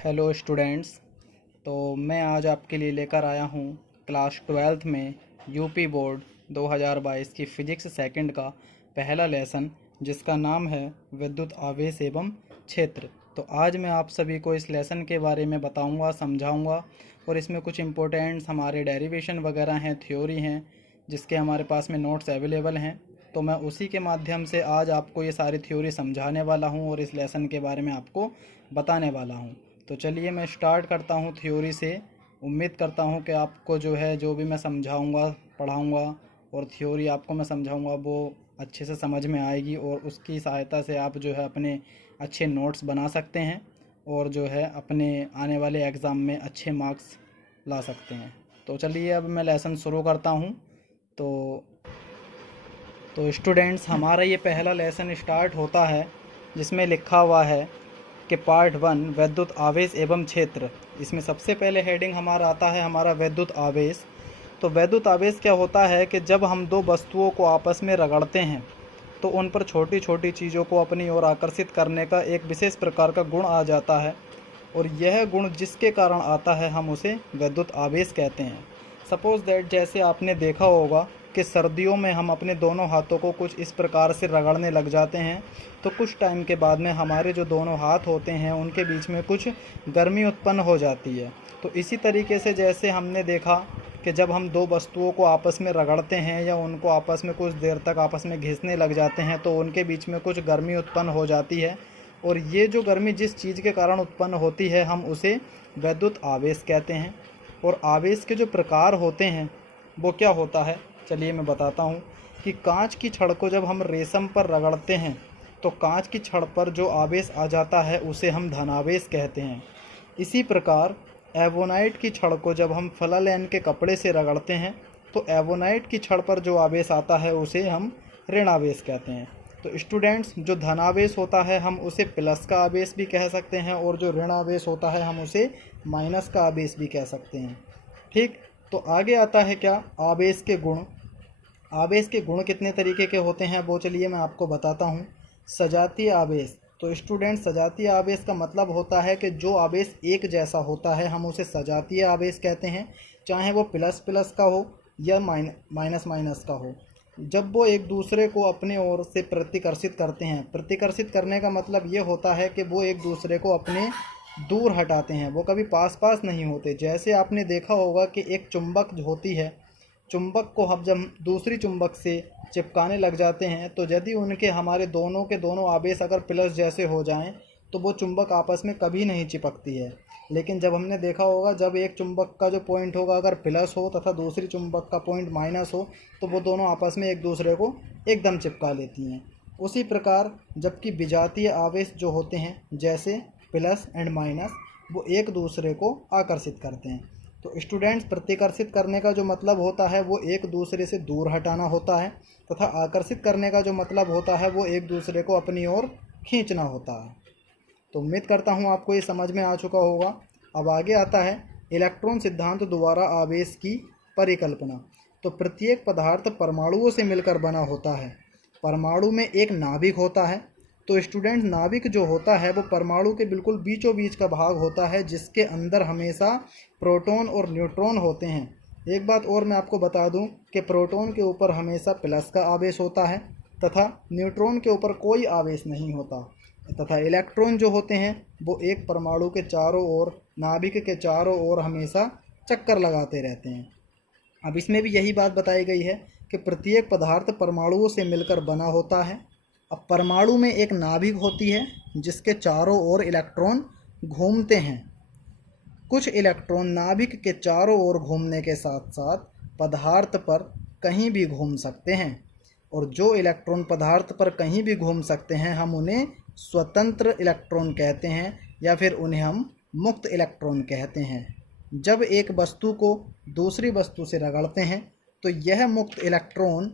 Hello students. तो मैं आज आपके लिए लेकर आया हूँ क्लास 12th में यूपी बोर्ड 2022 की फ़िज़िक्स सेकंड का पहला लेसन, जिसका नाम है विद्युत आवेश एवं क्षेत्र। तो आज मैं आप सभी को इस लेसन के बारे में बताऊंगा, समझाऊंगा, और इसमें कुछ इम्पोर्टेंट्स हमारे डेरिवेशन वगैरह हैं, थ्योरी हैं, जिसके हमारे पास में नोट्स अवेलेबल हैं। तो मैं उसी के माध्यम से आज आपको ये सारी थ्योरी समझाने वाला हूँ और इस लेसन के बारे में आपको बताने वाला हूँ। तो चलिए मैं स्टार्ट करता हूँ थ्योरी से। उम्मीद करता हूँ कि आपको जो भी मैं समझाऊँगा, पढ़ाऊँगा और थ्योरी आपको मैं समझाऊँगा वो अच्छे से समझ में आएगी, और उसकी सहायता से आप अपने अच्छे नोट्स बना सकते हैं और अपने आने वाले एग्ज़ाम में अच्छे मार्क्स ला सकते हैं। तो चलिए अब मैं लेसन शुरू करता हूँ। तो स्टूडेंट्स, हमारा ये पहला लेसन स्टार्ट होता है जिसमें लिखा हुआ है कि पार्ट 1 विद्युत आवेश एवं क्षेत्र। इसमें सबसे पहले हेडिंग हमारा आता है हमारा विद्युत आवेश। तो विद्युत आवेश क्या होता है कि जब हम दो वस्तुओं को आपस में रगड़ते हैं तो उन पर छोटी छोटी चीज़ों को अपनी ओर आकर्षित करने का एक विशेष प्रकार का गुण आ जाता है, और यह गुण जिसके कारण आता है हम उसे विद्युत आवेश कहते हैं। सपोज़ दैट, जैसे आपने देखा होगा कि सर्दियों में हम अपने दोनों हाथों को कुछ इस प्रकार से रगड़ने लग जाते हैं, तो कुछ टाइम के बाद में हमारे जो दोनों हाथ होते हैं उनके बीच में कुछ गर्मी उत्पन्न हो जाती है। तो इसी तरीके से जैसे हमने देखा कि जब हम दो वस्तुओं को आपस में रगड़ते हैं या उनको आपस में कुछ देर तक आपस में घिसने लग जाते हैं तो उनके बीच में कुछ गर्मी उत्पन्न हो जाती है, और ये जो गर्मी जिस चीज़ के कारण उत्पन्न होती है हम उसे विद्युत आवेश कहते हैं। और आवेश के जो प्रकार होते हैं वो क्या होता है, चलिए मैं बताता हूँ कि कांच की छड़ को जब हम रेशम पर रगड़ते हैं तो कांच की छड़ पर जो आवेश आ जाता है उसे हम धनावेश कहते हैं। इसी प्रकार एवोनाइट की छड़ को जब हम फ्लालैन के कपड़े से रगड़ते हैं तो एवोनाइट की छड़ पर जो आवेश आता है उसे हम ऋणावेश कहते हैं। तो स्टूडेंट्स, जो धनावेश होता है हम उसे प्लस का आवेश भी कह सकते हैं, और जो ऋणावेश होता है हम उसे माइनस का आवेश भी कह सकते हैं। ठीक, तो आगे आता है क्या, आवेश के गुण। आवेश के गुण कितने तरीके के होते हैं वो चलिए मैं आपको बताता हूँ। सजातीय आवेश। तो स्टूडेंट, सजातीय आवेश का मतलब होता है कि जो आवेश एक जैसा होता है हम उसे सजातीय आवेश कहते हैं, चाहे वो प्लस प्लस का हो या माइनस माइनस का हो। जब वो एक दूसरे को अपने ओर से प्रतिकर्षित करते हैं, प्रतिकर्षित करने का मतलब ये होता है कि वो एक दूसरे को अपने दूर हटाते हैं, वो कभी पास पास नहीं होते। जैसे आपने देखा होगा कि एक चुंबक होती है, चुंबक को हम जब दूसरी चुंबक से चिपकाने लग जाते हैं तो यदि उनके हमारे दोनों के दोनों आवेश अगर प्लस जैसे हो जाएं तो वो चुंबक आपस में कभी नहीं चिपकती है। लेकिन जब हमने देखा होगा जब एक चुंबक का जो पॉइंट होगा अगर प्लस हो तथा दूसरी चुंबक का पॉइंट माइनस हो तो वो दोनों आपस में एक दूसरे को एकदम चिपका लेती हैं। उसी प्रकार जबकि विजातीय आवेश जो होते हैं जैसे प्लस एंड माइनस, वो एक दूसरे को आकर्षित करते हैं। तो स्टूडेंट्स, प्रतिकर्षित करने का जो मतलब होता है वो एक दूसरे से दूर हटाना होता है, तथा आकर्षित करने का जो मतलब होता है वो एक दूसरे को अपनी ओर खींचना होता है। तो उम्मीद करता हूँ आपको ये समझ में आ चुका होगा। अब आगे आता है इलेक्ट्रॉन सिद्धांत द्वारा आवेश की परिकल्पना। तो प्रत्येक पदार्थ परमाणुओं से मिलकर बना होता है। परमाणु में एक नाभिक होता है। तो स्टूडेंट, नाभिक जो होता है वो परमाणु के बिल्कुल बीचों बीच का भाग होता है, जिसके अंदर हमेशा प्रोटॉन और न्यूट्रॉन होते हैं। एक बात और मैं आपको बता दूं कि प्रोटॉन के ऊपर हमेशा प्लस का आवेश होता है तथा न्यूट्रॉन के ऊपर कोई आवेश नहीं होता, तथा इलेक्ट्रॉन जो होते हैं वो एक परमाणु के चारों ओर, नाभिक के चारों ओर हमेशा चक्कर लगाते रहते हैं। अब इसमें भी यही बात बताई गई है कि प्रत्येक पदार्थ परमाणुओं से मिलकर बना होता है। अब परमाणु में एक नाभिक होती है जिसके चारों ओर इलेक्ट्रॉन घूमते हैं। कुछ इलेक्ट्रॉन नाभिक के चारों ओर घूमने के साथ साथ पदार्थ पर कहीं भी घूम सकते हैं, और जो इलेक्ट्रॉन पदार्थ पर कहीं भी घूम सकते हैं हम उन्हें स्वतंत्र इलेक्ट्रॉन कहते हैं, या फिर उन्हें हम मुक्त इलेक्ट्रॉन कहते हैं। जब एक वस्तु को दूसरी वस्तु से रगड़ते हैं तो यह मुक्त इलेक्ट्रॉन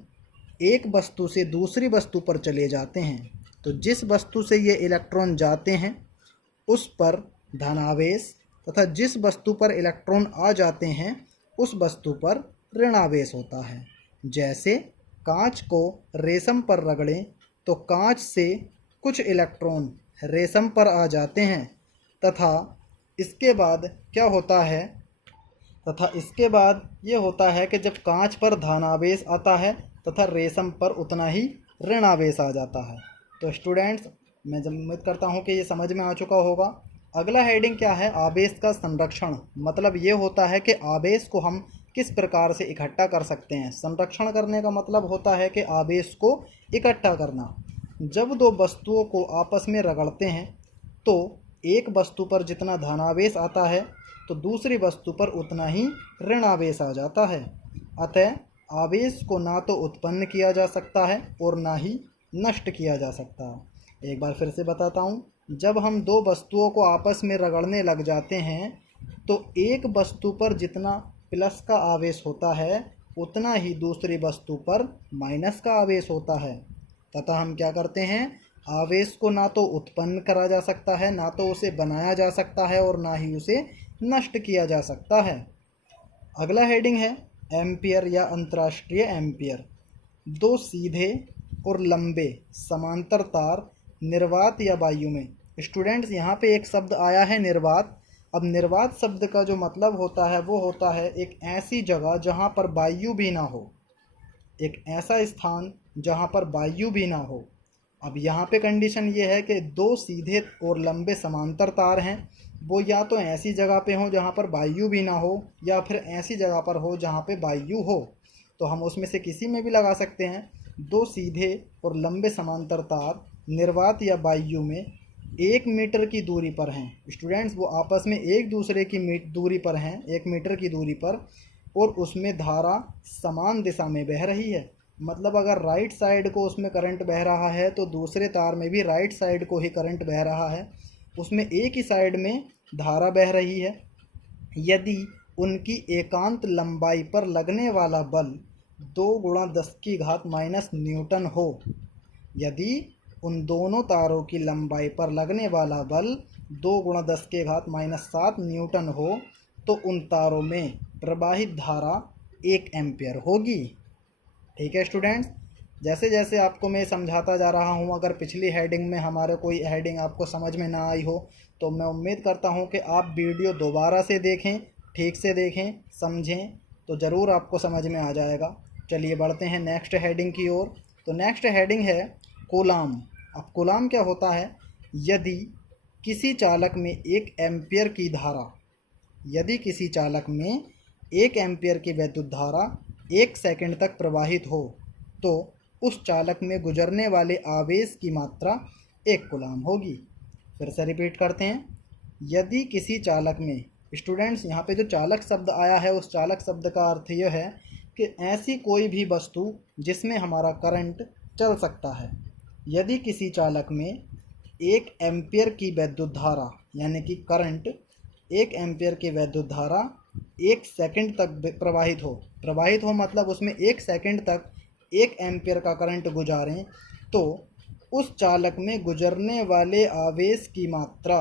एक वस्तु से दूसरी वस्तु पर चले जाते हैं। तो जिस वस्तु से ये इलेक्ट्रॉन जाते हैं उस पर धनावेश, तथा जिस वस्तु पर इलेक्ट्रॉन आ जाते हैं उस वस्तु पर ऋणावेश होता है। जैसे कांच को रेशम पर रगड़ें तो कांच से कुछ इलेक्ट्रॉन रेशम पर आ जाते हैं, तथा इसके बाद क्या होता है, तथा इसके बाद ये होता है कि जब कांच पर धनावेश आता है तथा रेशम पर उतना ही ऋणावेश आ जाता है। तो स्टूडेंट्स, मैं उम्मीद करता हूँ कि ये समझ में आ चुका होगा। अगला हेडिंग क्या है, आवेश का संरक्षण। मतलब ये होता है कि आवेश को हम किस प्रकार से इकट्ठा कर सकते हैं। संरक्षण करने का मतलब होता है कि आवेश को इकट्ठा करना। जब दो वस्तुओं को आपस में रगड़ते हैं तो एक वस्तु पर जितना धनावेश आता है तो दूसरी वस्तु पर उतना ही ऋणावेश आ जाता है। अतः आवेश को ना तो उत्पन्न किया जा सकता है और ना ही नष्ट किया जा सकता है। एक बार फिर से बताता हूँ, जब हम दो वस्तुओं को आपस में रगड़ने लग जाते हैं तो एक वस्तु पर जितना प्लस का आवेश होता है उतना ही दूसरी वस्तु पर माइनस का आवेश होता है। तथा हम क्या करते हैं, आवेश को ना तो उत्पन्न करा जा सकता है, ना तो उसे बनाया जा सकता है और ना ही उसे नष्ट किया जा सकता है। अगला हेडिंग है एम्पियर या अंतर्राष्ट्रीय एम्पियर। दो सीधे और लंबे समांतर तार निर्वात या वायु में। स्टूडेंट्स, यहाँ पे एक शब्द आया है निर्वात। अब निर्वात शब्द का जो मतलब होता है वो होता है एक ऐसी जगह जहाँ पर वायु भी ना हो, एक ऐसा स्थान जहाँ पर वायु भी ना हो। अब यहाँ पे कंडीशन ये है कि दो सीधे और लंबे समांतर तार हैं, वो या तो ऐसी जगह पे हो जहाँ पर वायु भी ना हो या फिर ऐसी जगह पर हो जहाँ पे वायु हो। तो हम उसमें से किसी में भी लगा सकते हैं। दो सीधे और लंबे समांतर तार निर्वात या वायु में 1 मीटर की दूरी पर हैं। स्टूडेंट्स, वो आपस में एक दूसरे की दूरी पर हैं, 1 मीटर की दूरी पर, और उसमें धारा समान दिशा में बह रही है। मतलब अगर राइट साइड को उसमें करंट बह रहा है तो दूसरे तार में भी राइट साइड को ही करंट बह रहा है, उसमें एक ही साइड में धारा बह रही है। यदि उनकी एकांत लंबाई पर लगने वाला बल 2 × 10⁻⁻ न्यूटन हो, यदि उन दोनों तारों की लंबाई पर लगने वाला बल 2 × 10⁻⁷ न्यूटन हो तो उन तारों में प्रवाहित धारा 1 एम्पियर होगी। ठीक है स्टूडेंट्स, जैसे जैसे आपको मैं समझाता जा रहा हूँ, अगर पिछली हेडिंग में हमारे कोई हेडिंग आपको समझ में ना आई हो तो मैं उम्मीद करता हूँ कि आप वीडियो दोबारा से देखें, ठीक से देखें, समझें, तो ज़रूर आपको समझ में आ जाएगा। चलिए बढ़ते हैं नेक्स्ट हेडिंग की ओर। तो नेक्स्ट हेडिंग है कूलाम। अब कूलाम क्या होता है, यदि किसी चालक में 1 एम्पियर की धारा, यदि किसी चालक में 1 एम्पियर की विद्युत धारा 1 सेकंड तक प्रवाहित हो तो उस चालक में गुजरने वाले आवेश की मात्रा 1 कूलाम होगी। फिर से रिपीट करते हैं, यदि किसी चालक में, स्टूडेंट्स यहाँ पे जो चालक शब्द आया है उस चालक शब्द का अर्थ यह है कि ऐसी कोई भी वस्तु जिसमें हमारा करंट चल सकता है। यदि किसी चालक में 1 एम्पियर की विद्युत धारा यानी कि करंट 1 एम्पियर की विद्युत धारा 1 सेकंड तक प्रवाहित हो मतलब उसमें 1 सेकंड तक 1 एम्पियर का करंट गुजारें तो उस चालक में गुजरने वाले आवेश की मात्रा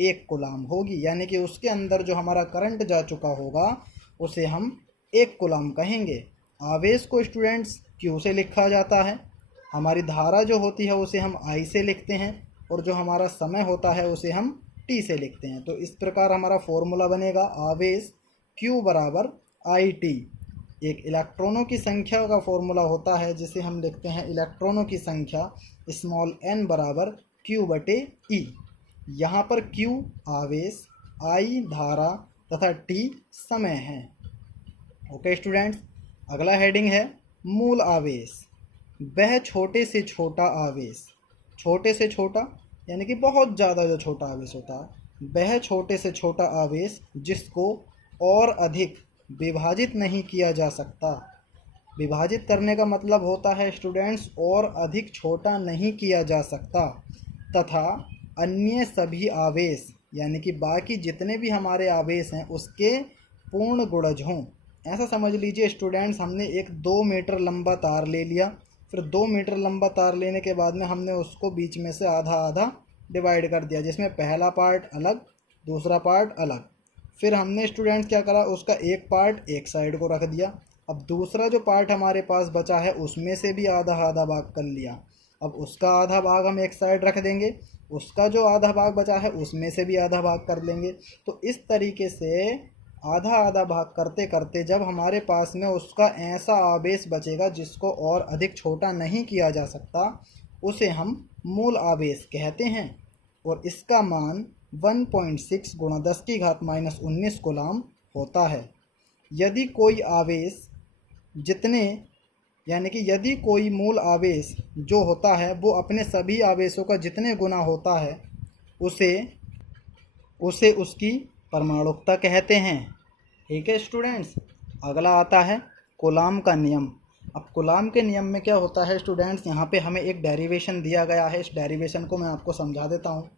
1 कूलाम होगी। यानी कि उसके अंदर जो हमारा करंट जा चुका होगा उसे हम 1 कूलाम कहेंगे। आवेश को स्टूडेंट्स क्यू से लिखा जाता है, हमारी धारा जो होती है उसे हम आई से लिखते हैं, और जो हमारा समय होता है उसे हम टी से लिखते हैं। तो इस प्रकार हमारा फॉर्मूला बनेगा, आवेश Q = IT। एक इलेक्ट्रॉनों की संख्या का फॉर्मूला होता है जिसे हम लिखते हैं इलेक्ट्रॉनों की संख्या n = Q/E। यहाँ पर Q आवेश, I धारा तथा T समय है। ओके स्टूडेंट्स, अगला हेडिंग है मूल आवेश। वह छोटे से छोटा आवेश, छोटे से छोटा यानी कि बहुत ज़्यादा जो छोटा आवेश होता है, वह छोटे से छोटा आवेश जिसको और अधिक विभाजित नहीं किया जा सकता। विभाजित करने का मतलब होता है स्टूडेंट्स और अधिक छोटा नहीं किया जा सकता, तथा अन्य सभी आवेश यानी कि बाकी जितने भी हमारे आवेश हैं उसके पूर्ण गुणज हों। ऐसा समझ लीजिए स्टूडेंट्स, हमने एक 2 मीटर लंबा तार ले लिया, फिर 2 मीटर लंबा तार लेने के बाद में हमने उसको बीच में से आधा आधा डिवाइड कर दिया, जिसमें पहला पार्ट अलग, दूसरा पार्ट अलग। फिर हमने स्टूडेंट्स क्या करा, उसका एक पार्ट एक साइड को रख दिया। अब दूसरा जो पार्ट हमारे पास बचा है उसमें से भी आधा आधा भाग कर लिया। अब उसका आधा भाग हम एक साइड रख देंगे, उसका जो आधा भाग बचा है उसमें से भी आधा भाग कर लेंगे। तो इस तरीके से आधा आधा भाग करते करते जब हमारे पास में उसका ऐसा आवेश बचेगा जिसको और अधिक छोटा नहीं किया जा सकता, उसे हम मूल आवेश कहते हैं। और इसका मान 1.6 गुणा 10⁻⁻19 कूलम होता है। यदि कोई आवेश जितने यानी कि यदि कोई मूल आवेश जो होता है वो अपने सभी आवेशों का जितने गुना होता है, उसे उसकी परमाणुकता कहते हैं। ठीक है स्टूडेंट्स, अगला आता है कूलम का नियम। अब कूलम के नियम में क्या होता है स्टूडेंट्स, यहाँ पे हमें एक डेरिवेशन दिया गया है। इस डेरिवेशन को मैं आपको समझा देता हूँ।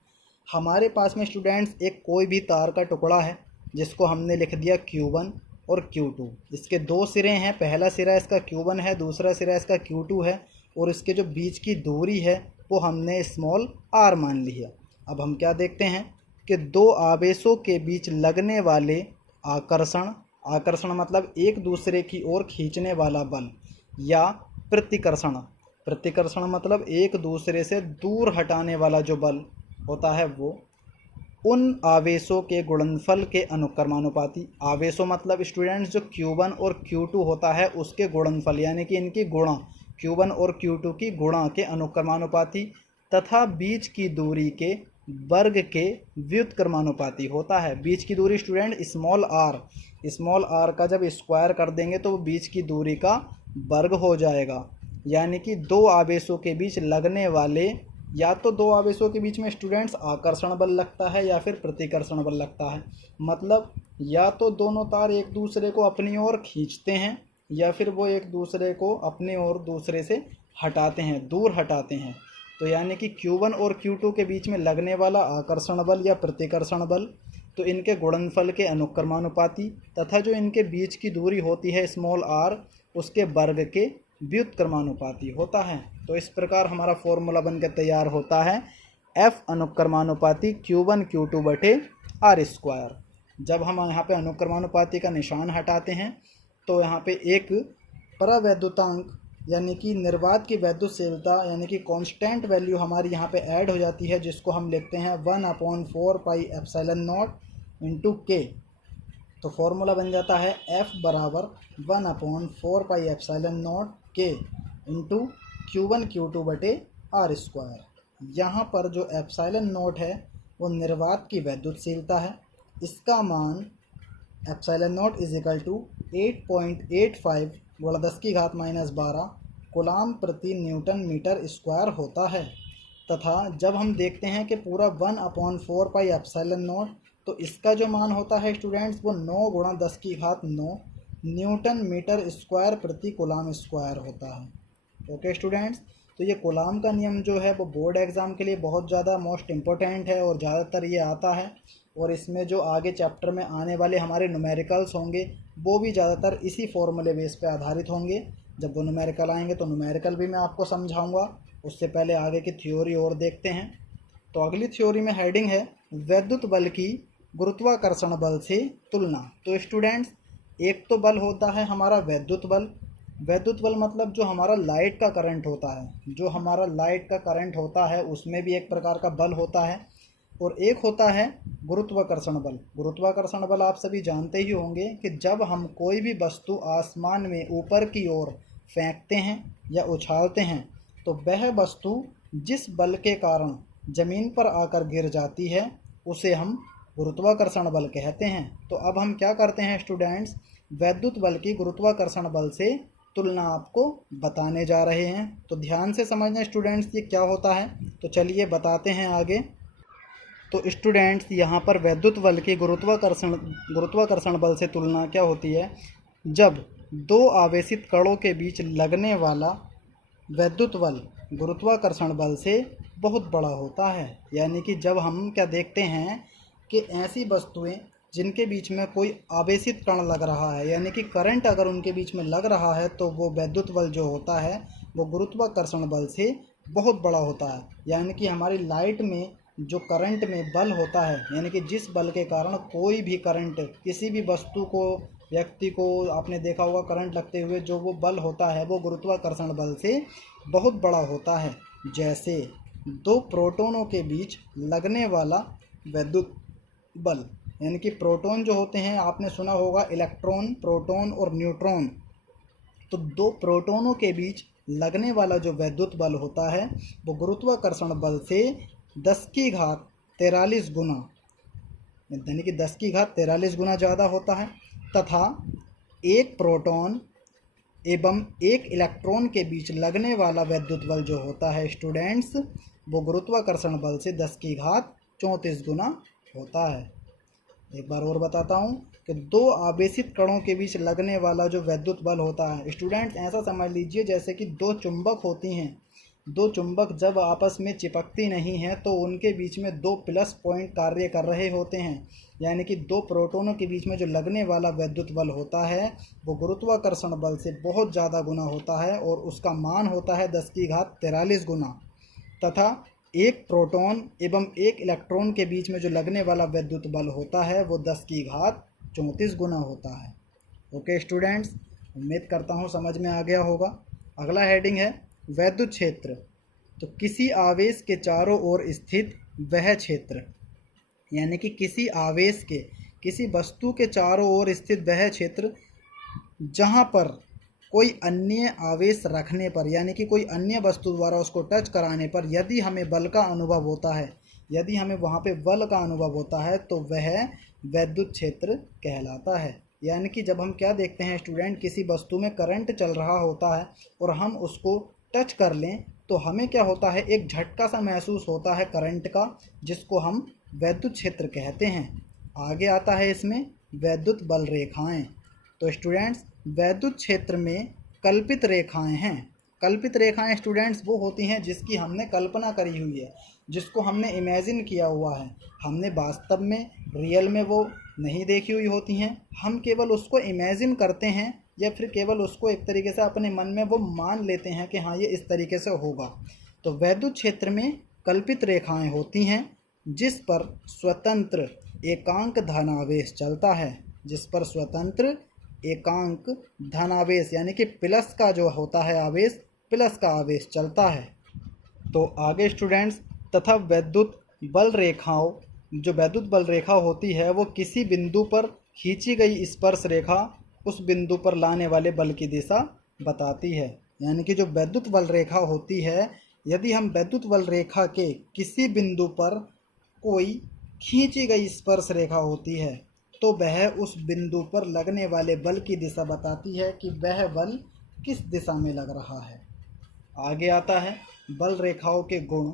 हमारे पास में स्टूडेंट्स एक कोई भी तार का टुकड़ा है जिसको हमने लिख दिया Q1 और Q2। इसके दो सिरे हैं, पहला सिरा इसका Q1 है, दूसरा सिरा इसका Q2 है, और इसके जो बीच की दूरी है वो हमने स्मॉल r मान ली है। अब हम क्या देखते हैं कि दो आवेशों के बीच लगने वाले आकर्षण मतलब एक दूसरे की ओर खींचने वाला बल, या प्रतिकर्षण मतलब एक दूसरे से दूर हटाने वाला जो बल होता है, वो उन आवेशों के गुणनफल के अनुक्रमानुपाती। आवेशों मतलब स्टूडेंट्स जो Q1 और Q2 होता है उसके गुणनफल यानी कि इनकी गुणा, Q1 और Q2 की गुणा के अनुक्रमानुपाती, तथा बीच की दूरी के वर्ग के व्युत्क्रमानुपाती होता है। बीच की दूरी स्टूडेंट स्मॉल r का जब स्क्वायर कर देंगे तो वो बीच की दूरी का वर्ग हो जाएगा। यानी कि दो आवेशों के बीच लगने वाले, या तो दो आवेशों के बीच में स्टूडेंट्स आकर्षण बल लगता है या फिर प्रतिकर्षण बल लगता है। मतलब या तो दोनों तार एक दूसरे को अपनी ओर खींचते हैं या फिर वो एक दूसरे को अपनी ओर दूसरे से हटाते हैं, दूर हटाते हैं। तो यानी कि Q1 और Q2 के बीच में लगने वाला आकर्षण बल या प्रतिकर्षण बल, तो इनके गुणनफल के अनुक्रमानुपाती, तथा जो इनके बीच की दूरी होती है स्मॉल r, उसके वर्ग के व्युत्क्रमानुपाती होता है। तो इस प्रकार हमारा फॉर्मूला बनकर तैयार होता है F अनुक्रमानुपाती Q1 Q2 बटे r²। जब हम यहाँ पे अनुक्रमानुपाती का निशान हटाते हैं तो यहाँ पे एक परावैद्युतांक यानी कि निर्वात की वैद्युतशीलता यानी कि कांस्टेंट वैल्यू हमारी यहाँ पे ऐड हो जाती है, जिसको हम लिखते हैं 1/4πε0 × K। तो फॉर्मूला बन जाता है F बराबर 1/4πε0 K × Q1 Q2 बटे r²। यहाँ पर जो ε0 है वो निर्वात की वैद्युतशीलता है। इसका मान ε0 = 8.85 गुणा 10⁻⁻12 कूलम प्रति न्यूटन मीटर स्क्वायर होता है। तथा जब हम देखते हैं कि पूरा 1/4πε0, तो इसका जो मान होता है स्टूडेंट्स वो 9 गुणा 10⁹ न्यूटन मीटर स्क्वायर प्रति कूलम स्क्वायर होता है। ओके स्टूडेंट्स, तो ये कूलम का नियम जो है वो बोर्ड एग्ज़ाम के लिए बहुत ज़्यादा मोस्ट इम्पोर्टेंट है और ज़्यादातर ये आता है। और इसमें जो आगे चैप्टर में आने वाले हमारे न्यूमेरिकल्स होंगे वो भी ज़्यादातर इसी फॉर्मूले बेस पे आधारित होंगे। जब वो न्यूमेरिकल आएंगे तो न्यूमेरिकल भी मैं आपको समझाऊंगा। उससे पहले आगे की थ्योरी और देखते हैं। तो अगली थ्योरी में हेडिंग है वैद्युत बल की गुरुत्वाकर्षण बल से तुलना। तो स्टूडेंट्स, एक तो बल होता है हमारा वैद्युत बल। वैद्युत बल मतलब जो हमारा लाइट का करंट होता है, जो हमारा लाइट का करंट होता है उसमें भी एक प्रकार का बल होता है। और एक होता है गुरुत्वाकर्षण बल। गुरुत्वाकर्षण बल आप सभी जानते ही होंगे कि जब हम कोई भी वस्तु आसमान में ऊपर की ओर फेंकते हैं या उछालते हैं तो वह वस्तु जिस बल के कारण ज़मीन पर आकर गिर जाती है उसे हम गुरुत्वाकर्षण बल कहते हैं। तो अब हम क्या करते हैं स्टूडेंट्स, वैद्युत बल की गुरुत्वाकर्षण बल से तुलना आपको बताने जा रहे हैं। तो ध्यान से समझना स्टूडेंट्स ये क्या होता है। तो चलिए बताते हैं आगे। तो स्टूडेंट्स, यहाँ पर वैद्युत बल की गुरुत्वाकर्षण बल से तुलना क्या होती है, जब दो आवेशित कणों के बीच लगने वाला वैद्युत बल गुरुत्वाकर्षण बल से बहुत बड़ा होता है। यानी कि जब हम क्या देखते हैं कि ऐसी वस्तुएं जिनके बीच में कोई आवेशित कण लग रहा है, यानी कि करंट अगर उनके बीच में लग रहा है, तो वो वैद्युत बल जो होता है वो गुरुत्वाकर्षण बल से बहुत बड़ा होता है। यानी कि हमारी लाइट में जो करंट में बल होता है, यानी कि जिस बल के कारण कोई भी करंट किसी भी वस्तु को, व्यक्ति को आपने देखा होगा करंट लगते हुए, जो वो बल होता है वो गुरुत्वाकर्षण बल से बहुत बड़ा होता है। जैसे दो प्रोटोनों के बीच लगने वाला वैद्युत बल। यानी कि प्रोटॉन जो होते हैं, आपने सुना होगा इलेक्ट्रॉन, प्रोटॉन और न्यूट्रॉन। तो दो प्रोटोनों के बीच लगने वाला जो वैद्युत बल होता है वो गुरुत्वाकर्षण बल से 10 की घात 43 गुना, यानी कि 10 की घात 43 गुना ज़्यादा होता है। तथा एक प्रोटॉन एवं एक इलेक्ट्रॉन के बीच लगने वाला वैद्युत बल जो होता है स्टूडेंट्स, वो गुरुत्वाकर्षण बल से 10 की घात 34 गुना होता है। एक बार और बताता हूँ कि दो आवेशित कणों के बीच लगने वाला जो वैद्युत बल होता है स्टूडेंट्स, ऐसा समझ लीजिए जैसे कि दो चुंबक होती हैं। दो चुंबक जब आपस में चिपकती नहीं हैं तो उनके बीच में दो प्लस पॉइंट कार्य कर रहे होते हैं। यानी कि दो प्रोटोनों के बीच में जो लगने वाला वैद्युत बल होता है वो गुरुत्वाकर्षण बल से बहुत ज़्यादा गुना होता है और उसका मान होता है 10 की घात 43 गुना। तथा एक प्रोटॉन एवं एक इलेक्ट्रॉन के बीच में जो लगने वाला वैद्युत बल होता है वो 10 की घात 34 गुना होता है। ओके स्टूडेंट्स, उम्मीद करता हूँ समझ में आ गया होगा। अगला हेडिंग है वैद्युत क्षेत्र। तो किसी आवेश के चारों ओर स्थित वह क्षेत्र, यानी कि किसी आवेश के, किसी वस्तु के चारों ओर स्थित वह क्षेत्र जहाँ पर कोई अन्य आवेश रखने पर, यानी कि कोई अन्य वस्तु द्वारा उसको टच कराने पर यदि हमें बल का अनुभव होता है, यदि हमें वहाँ पे बल का अनुभव होता है तो वह वैद्युत क्षेत्र कहलाता है। यानी कि जब हम क्या देखते हैं स्टूडेंट, किसी वस्तु में करंट चल रहा होता है और हम उसको टच कर लें तो हमें क्या होता है, एक झटका सा महसूस होता है करंट का, जिसको हम वैद्युत क्षेत्र कहते हैं। आगे आता है इसमें वैद्युत बल रेखाएं। तो स्टूडेंट्स, वैद्युत क्षेत्र में कल्पित रेखाएं हैं। कल्पित रेखाएं स्टूडेंट्स वो होती हैं जिसकी हमने कल्पना करी हुई है, जिसको हमने इमेजिन किया हुआ है। हमने वास्तव में रियल में वो नहीं देखी हुई होती हैं, हम केवल उसको इमेजिन करते हैं या फिर केवल उसको एक तरीके से अपने मन में वो मान लेते हैं कि हाँ ये इस तरीके से होगा। तो वैद्युत क्षेत्र में कल्पित रेखाएं होती हैं जिस पर स्वतंत्र एकांक धनावेश चलता है, जिस पर स्वतंत्र एकांक धनावेश यानी कि प्लस का जो होता है आवेश, प्लस का आवेश चलता है। तो आगे स्टूडेंट्स, तथा वैद्युत बल रेखाओं, जो वैद्युत बल रेखा होती है वो किसी बिंदु पर खींची गई स्पर्श रेखा उस बिंदु पर लाने वाले बल की दिशा बताती है। यानी कि जो वैद्युत बल रेखा होती है, यदि हम वैद्युत बल रेखा के किसी बिंदु पर कोई खींची गई स्पर्श रेखा होती है तो वह उस बिंदु पर लगने वाले बल की दिशा बताती है कि वह बल किस दिशा में लग रहा है। आगे आता है बल रेखाओं के गुण।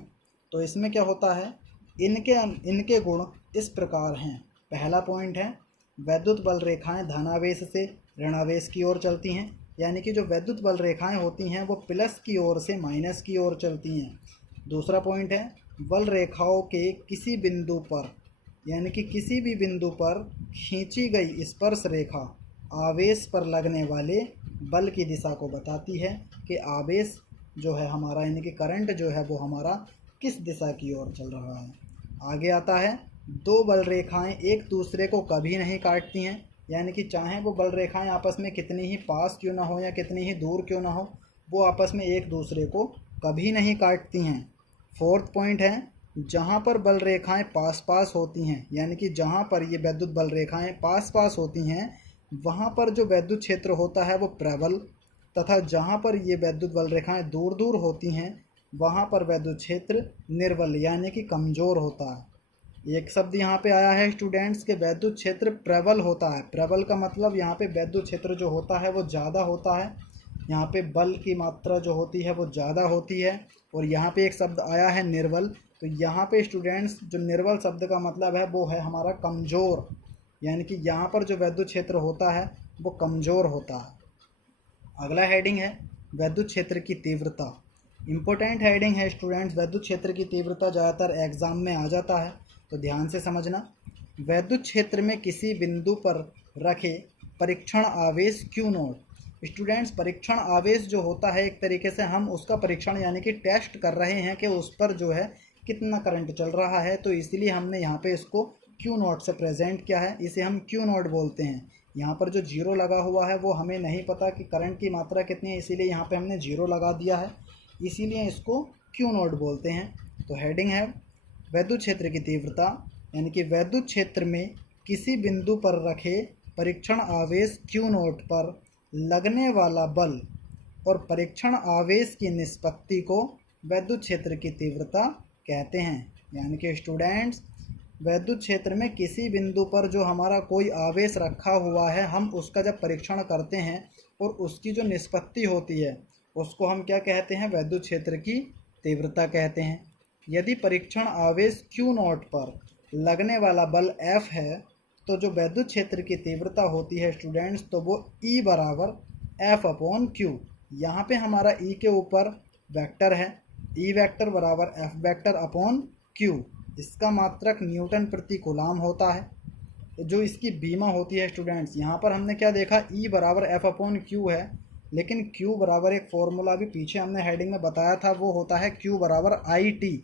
तो इसमें क्या होता है, इनके गुण इस प्रकार हैं। पहला पॉइंट है, वैद्युत बल रेखाएं धनावेश से ऋणावेश की ओर चलती हैं। यानी कि जो वैद्युत बल रेखाएं होती हैं वो प्लस की ओर से माइनस की ओर चलती हैं। दूसरा पॉइंट है, बल रेखाओं के किसी बिंदु पर, यानी कि किसी भी बिंदु पर खींची गई स्पर्श रेखा आवेश पर लगने वाले बल की दिशा को बताती है कि आवेश जो है हमारा, यानी कि करंट जो है वो हमारा किस दिशा की ओर चल रहा है। आगे आता है, दो बल रेखाएं एक दूसरे को कभी नहीं काटती हैं। यानी कि चाहे वो बल रेखाएं आपस में कितनी ही पास क्यों ना हो या कितनी ही दूर क्यों ना हो, वो आपस में एक दूसरे को कभी नहीं काटती हैं। फोर्थ पॉइंट है, जहाँ पर बल रेखाएं पास पास होती हैं, यानी कि जहाँ पर ये वैद्युत बल रेखाएं पास पास होती हैं वहाँ पर जो वैद्युत क्षेत्र होता है वो प्रबल, तथा जहाँ पर ये वैद्युत बल रेखाएं दूर दूर होती हैं वहाँ पर वैद्युत क्षेत्र निर्बल यानी कि कमज़ोर होता है। एक शब्द यहाँ पे आया है स्टूडेंट्स के वैद्युत क्षेत्र प्रबल होता है। प्रबल का मतलब यहाँ पे वैद्युत क्षेत्र जो होता है वो ज़्यादा होता है, यहाँ पे बल की मात्रा जो होती है वो ज़्यादा होती है। और यहाँ पे एक शब्द आया है निर्बल, तो यहाँ पे स्टूडेंट्स जो निर्बल शब्द का मतलब है वो है हमारा कमज़ोर, यानी कि यहाँ पर जो वैद्युत क्षेत्र होता है वो कमज़ोर होता है। अगला हेडिंग है वैद्युत क्षेत्र की तीव्रता। इम्पोर्टेंट हेडिंग है स्टूडेंट्स, वैद्युत क्षेत्र की तीव्रता ज़्यादातर एग्जाम में आ जाता है, तो ध्यान से समझना। वैद्युत क्षेत्र में किसी बिंदु पर रखे परीक्षण आवेश Q नॉट। स्टूडेंट्स, परीक्षण आवेश जो होता है एक तरीके से हम उसका परीक्षण यानी कि टेस्ट कर रहे हैं कि उस पर जो है कितना करंट चल रहा है, तो इसीलिए हमने यहाँ पे इसको Q नॉट से प्रेजेंट किया है, इसे हम Q नॉट बोलते हैं। यहाँ पर जो जीरो लगा हुआ है वो हमें नहीं पता कि करंट की मात्रा कितनी है, इसीलिए यहाँ पे हमने जीरो लगा दिया है, इसीलिए इसको Q नॉट बोलते हैं। तो हेडिंग है वैद्युत क्षेत्र की तीव्रता, यानी कि वैद्युत क्षेत्र में किसी बिंदु पर रखे परीक्षण आवेश Q नोट पर लगने वाला बल और परीक्षण आवेश की निष्पत्ति को वैद्युत क्षेत्र की तीव्रता कहते हैं। यानी कि स्टूडेंट्स, वैद्युत क्षेत्र में किसी बिंदु पर जो हमारा कोई आवेश रखा हुआ है, हम उसका जब परीक्षण करते हैं और उसकी जो निष्पत्ति होती है उसको हम क्या कहते हैं? वैद्युत क्षेत्र की तीव्रता कहते हैं। यदि परीक्षण आवेश Q नोट पर लगने वाला बल F है तो जो वैद्युत क्षेत्र की तीव्रता होती है स्टूडेंट्स, तो वो E बराबर F/Q। यहाँ पे हमारा E के ऊपर वेक्टर है, E वेक्टर बराबर F वेक्टर अपॉन Q। इसका मात्रक न्यूटन प्रति कूलाम होता है। जो इसकी बीमा होती है स्टूडेंट्स, यहाँ पर हमने क्या देखा? E बराबर F/Q है, लेकिन Q बराबर एक फॉर्मूला भी पीछे हमने हेडिंग में बताया था, वो होता है Q बराबर IT।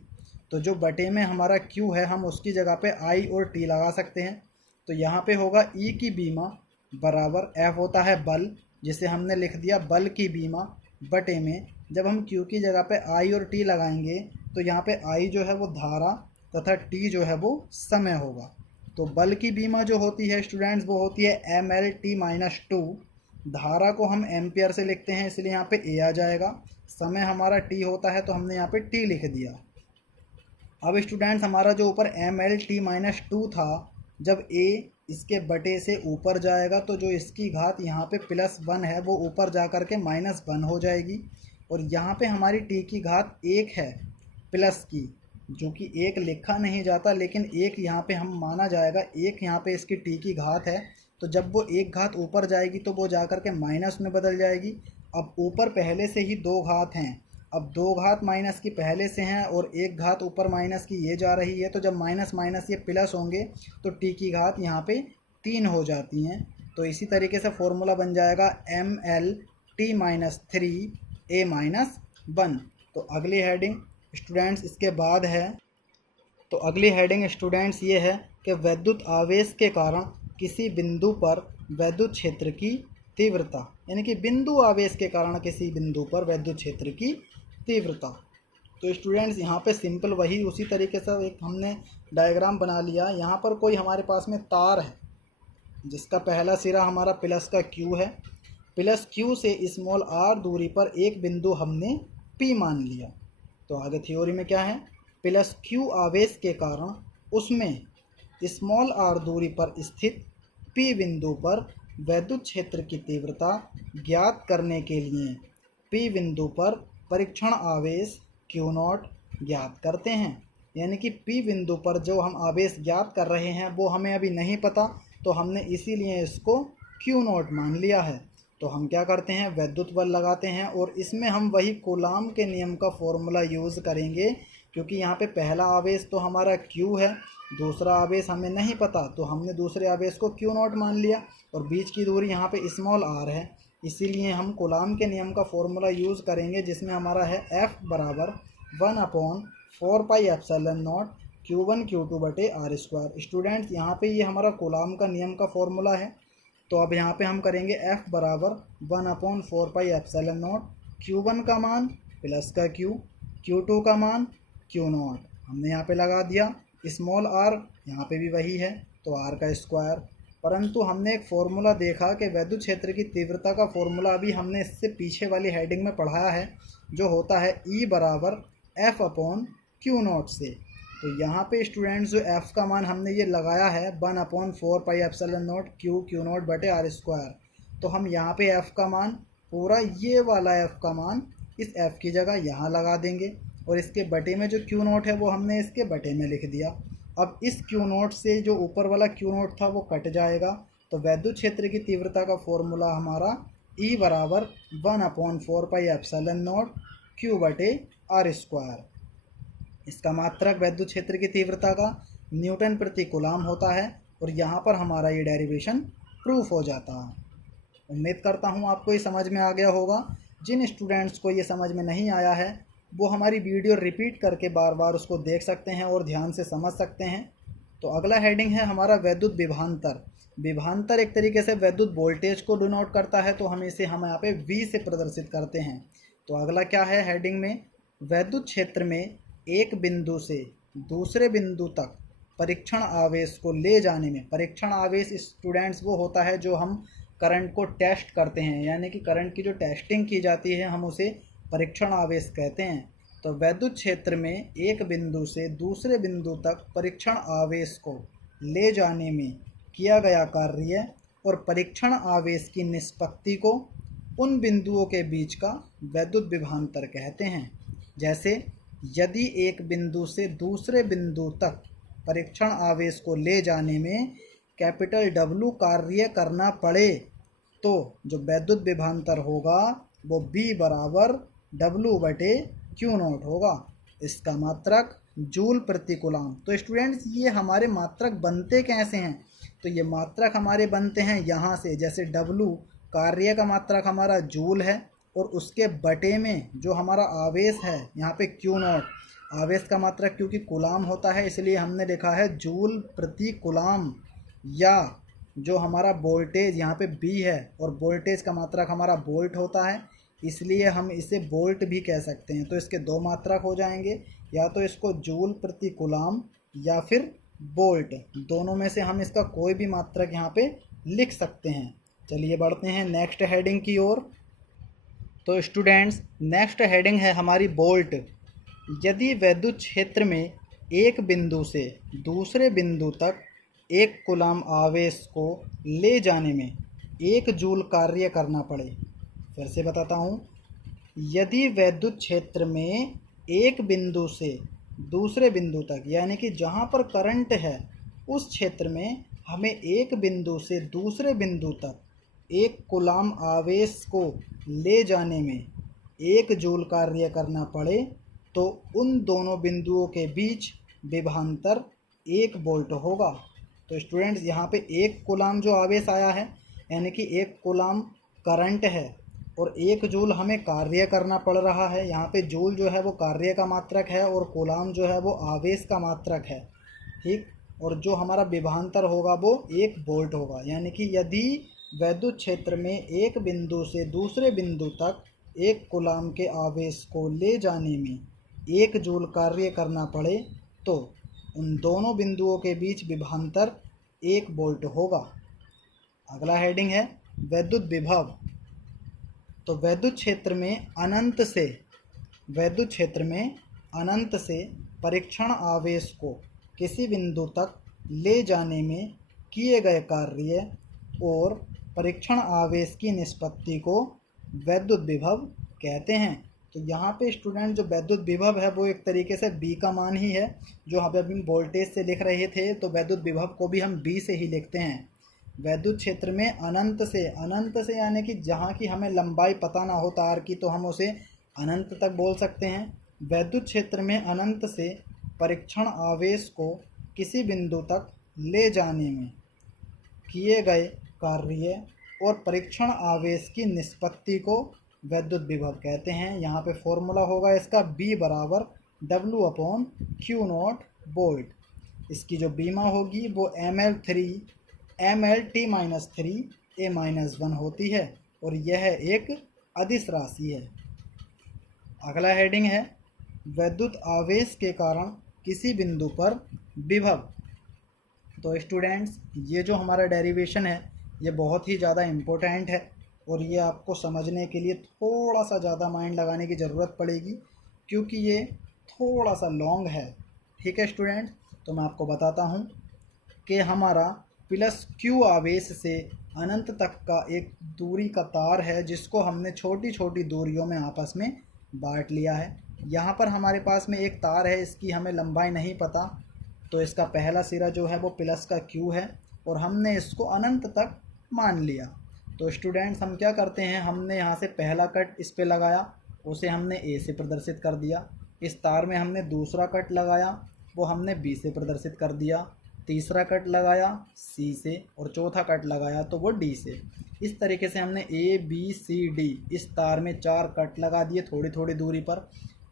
तो जो बटे में हमारा Q है, हम उसकी जगह पे I और T लगा सकते हैं। तो यहाँ पे होगा E की बीमा बराबर F होता है बल, जिसे हमने लिख दिया बल की बीमा, बटे में जब हम Q की जगह पे I और T लगाएंगे तो यहाँ पे I जो है वो धारा तथा T जो है वो समय होगा। तो बल की बीमा जो होती है स्टूडेंट्स, वो होती है mLT-2। धारा को हम एम्पियर से लिखते हैं, इसलिए यहाँ पे A आ जाएगा। समय हमारा T होता है तो हमने यहाँ पे T लिख दिया। अब स्टूडेंट्स, हमारा जो ऊपर mLT-2 था, जब A इसके बटे से ऊपर जाएगा तो जो इसकी घात यहाँ पे +1 है वो ऊपर जा कर के -1 हो जाएगी। और यहाँ पे हमारी T की घात 1 है प्लस की, जो कि 1 लिखा नहीं जाता, लेकिन 1 यहाँ पे हम माना जाएगा। 1 यहाँ पे इसकी T की घात है, तो जब वो 1 घात ऊपर जाएगी तो वो जा कर के माइनस में बदल जाएगी। अब ऊपर पहले से ही 2 घात हैं, अब 2 घात माइनस की पहले से हैं और 1 घात ऊपर माइनस की ये जा रही है, तो जब माइनस माइनस ये प्लस होंगे तो T की घात यहाँ पे 3 हो जाती हैं। तो इसी तरीके से फॉर्मूला बन जाएगा mLT-3A-1। तो अगली हेडिंग स्टूडेंट्स इसके बाद है, तो अगली हेडिंग स्टूडेंट्स ये है कि वैद्युत आवेश के कारण किसी बिंदु पर वैद्युत क्षेत्र की तीव्रता, यानी कि बिंदु आवेश के कारण किसी बिंदु पर वैद्युत क्षेत्र की तीव्रता। तो स्टूडेंट्स यहाँ पे सिंपल वही उसी तरीके से एक हमने डायग्राम बना लिया। यहाँ पर कोई हमारे पास में तार है जिसका पहला सिरा हमारा प्लस का Q है, प्लस Q से स्मॉल r दूरी पर एक बिंदु हमने P मान लिया। तो आगे थ्योरी में क्या है? प्लस Q आवेश के कारण उसमें स्मॉल r दूरी पर स्थित P बिंदु पर वैद्युत क्षेत्र की तीव्रता ज्ञात करने के लिए P बिंदु पर परीक्षण आवेश Q नॉट ज्ञात करते हैं। यानी कि P बिंदु पर जो हम आवेश ज्ञात कर रहे हैं वो हमें अभी नहीं पता, तो हमने इसीलिए इसको Q नॉट मान लिया है। तो हम क्या करते हैं? वैद्युत बल लगाते हैं, और इसमें हम वही कूलाम के नियम का फॉर्मूला यूज़ करेंगे, क्योंकि यहाँ पे पहला आवेश तो हमारा Q है, दूसरा आवेश हमें नहीं पता, तो हमने दूसरे आवेश को Q नॉट मान लिया, और बीच की दूरी यहाँ पे स्मॉल r है, इसीलिए हम कूलाम के नियम का फॉर्मूला यूज़ करेंगे, जिसमें हमारा है F बराबर 1/4πε0 Q1 Q2 बटे r²। स्टूडेंट्स, यहाँ पे ये हमारा कूलाम का नियम का फॉर्मूला है। तो अब यहाँ पे हम करेंगे F बराबर 1/4πε0 Q1 का मान प्लस का Q, Q2 का मान Q नॉट हमने यहाँ पे लगा दिया, स्मॉल r यहाँ पे भी वही है तो r का स्क्वायर। परंतु हमने एक फ़ॉर्मूला देखा कि वैद्युत क्षेत्र की तीव्रता का फॉर्मूला अभी हमने इससे पीछे वाली हेडिंग में पढ़ाया है, जो होता है E बराबर F/Q नॉट से। तो यहाँ पे स्टूडेंट्स जो F का मान हमने ये लगाया है 1/4πε0 Q नॉट बटे r²। तो हम यहाँ पे F का मान पूरा ये वाला F का मान इस F की जगह यहाँ लगा देंगे, और इसके बटे में जो Q नॉट है वो हमने इसके बटे में लिख दिया। अब इस Q नॉट से जो ऊपर वाला Q नॉट था वो कट जाएगा, तो वैद्युत क्षेत्र की तीव्रता का फॉर्मूला हमारा E बराबर 1/4πε0 Q बटे r²। इसका मात्रक वैद्युत क्षेत्र की तीव्रता का न्यूटन प्रति कूलाम होता है, और यहाँ पर हमारा ये डेरिवेशन प्रूफ हो जाता है। उम्मीद करता हूँ आपको ये समझ में आ गया होगा। जिन स्टूडेंट्स को ये समझ में नहीं आया है वो हमारी वीडियो रिपीट करके बार बार उसको देख सकते हैं और ध्यान से समझ सकते हैं। तो अगला हेडिंग है हमारा वैद्युत विभवांतर। विभवांतर एक तरीके से वैद्युत वोल्टेज को डिनोट करता है, तो हम इसे यहाँ पे V से प्रदर्शित करते हैं। तो अगला क्या है हेडिंग में? वैद्युत क्षेत्र में एक बिंदु से दूसरे बिंदु तक परीक्षण आवेश को ले जाने में, परीक्षण आवेश स्टूडेंट्स वो होता है जो हम करंट को टेस्ट करते हैं, यानी कि करंट की जो टेस्टिंग की जाती है हम उसे परीक्षण आवेश कहते हैं। तो वैद्युत क्षेत्र में एक बिंदु से दूसरे बिंदु तक परीक्षण आवेश को ले जाने में किया गया कार्य और परीक्षण आवेश की निष्पत्ति को उन बिंदुओं के बीच का वैद्युत विभवांतर कहते हैं। जैसे यदि एक बिंदु से दूसरे बिंदु तक परीक्षण आवेश को ले जाने में कैपिटल W कार्य करना पड़े तो जो वैद्युत विभवांतर होगा वो B बराबर W/Q0 होगा। इसका मात्रक जूल प्रति कूलम। तो स्टूडेंट्स ये हमारे मात्रक बनते कैसे हैं? तो ये मात्रक हमारे बनते हैं यहाँ से, जैसे W कार्य का मात्रक हमारा जूल है और उसके बटे में जो हमारा आवेश है यहाँ पे Q0, आवेश का मात्रक क्योंकि कूलम होता है इसलिए हमने लिखा है जूल प्रति कूलम, या जो हमारा वोल्टेज यहाँ पे B है और वोल्टेज का मात्रक हमारा वोल्ट होता है इसलिए हम इसे वोल्ट भी कह सकते हैं। तो इसके दो मात्रक हो जाएंगे, या तो इसको जूल प्रति कूलम या फिर वोल्ट, दोनों में से हम इसका कोई भी मात्रक यहाँ पे लिख सकते हैं। चलिए बढ़ते हैं नेक्स्ट हेडिंग की ओर। तो स्टूडेंट्स नेक्स्ट हेडिंग है हमारी वोल्ट। यदि वैद्युत क्षेत्र में एक बिंदु से दूसरे बिंदु तक एक कूलम आवेश को ले जाने में 1 जूल कार्य करना पड़े। फिर से बताता हूँ, यदि वैद्युत क्षेत्र में एक बिंदु से दूसरे बिंदु तक, यानी कि जहाँ पर करंट है उस क्षेत्र में हमें एक बिंदु से दूसरे बिंदु तक एक कूलम आवेश को ले जाने में 1 जूल कार्य करना पड़े तो उन दोनों बिंदुओं के बीच विभवांतर 1 वोल्ट होगा। तो स्टूडेंट्स यहाँ पे 1 कूलम जो आवेश आया है, यानी कि 1 कूलम करंट है और 1 जूल हमें कार्य करना पड़ रहा है। यहाँ पे जूल जो है वो कार्य का मात्रक है और कूलम जो है वो आवेश का मात्रक है, ठीक। और जो हमारा विभवांतर होगा वो 1 वोल्ट होगा। यानी कि यदि वैद्युत क्षेत्र में एक बिंदु से दूसरे बिंदु तक एक कूलम के आवेश को ले जाने में 1 जूल कार्य करना पड़े तो उन दोनों बिंदुओं के बीच विभवांतर 1 वोल्ट होगा। अगला हेडिंग है वैद्युत विभव। तो वैद्युत क्षेत्र में अनंत से परीक्षण आवेश को किसी बिंदु तक ले जाने में किए गए कार्य और परीक्षण आवेश की निष्पत्ति को वैद्युत विभव कहते हैं। तो यहाँ पे स्टूडेंट जो वैद्युत विभव है वो एक तरीके से B का मान ही है, जो हम अभी वोल्टेज से लिख रहे थे तो वैद्युत विभव को भी हम B से ही लिखते हैं। वैद्युत क्षेत्र में अनंत से यानी कि जहाँ की हमें लंबाई पता ना हो तार की तो हम उसे अनंत तक बोल सकते हैं। वैद्युत क्षेत्र में अनंत से परीक्षण आवेश को किसी बिंदु तक ले जाने में किए गए कार्य और परीक्षण आवेश की निष्पत्ति को वैद्युत विभव कहते हैं। यहाँ पे फॉर्मूला होगा इसका B बराबर W/Q0 वोल्ट। इसकी जो बीमा होगी वो mLT-3A-1 होती है और यह एक अदिश राशि है। अगला हेडिंग है वैद्युत आवेश के कारण किसी बिंदु पर विभव। तो स्टूडेंट्स ये जो हमारा डेरिवेशन है ये बहुत ही ज़्यादा इम्पोर्टेंट है और ये आपको समझने के लिए थोड़ा सा ज़्यादा माइंड लगाने की ज़रूरत पड़ेगी क्योंकि ये थोड़ा सा लॉन्ग है, ठीक है स्टूडेंट्स। तो मैं आपको बताता हूँ कि हमारा +Q आवेश से अनंत तक का एक दूरी का तार है जिसको हमने छोटी छोटी दूरियों में आपस में बांट लिया है। यहाँ पर हमारे पास में एक तार है, इसकी हमें लंबाई नहीं पता, तो इसका पहला सिरा जो है वो प्लस का Q है और हमने इसको अनंत तक मान लिया। तो स्टूडेंट्स हम क्या करते हैं, हमने यहाँ से पहला कट इस पे लगाया, उसे हमने A से प्रदर्शित कर दिया। इस तार में हमने दूसरा कट लगाया, वो हमने B से प्रदर्शित कर दिया। तीसरा कट लगाया C से और चौथा कट लगाया तो वो D से। इस तरीके से हमने A B C D इस तार में 4 कट लगा दिए थोड़ी थोड़ी दूरी पर।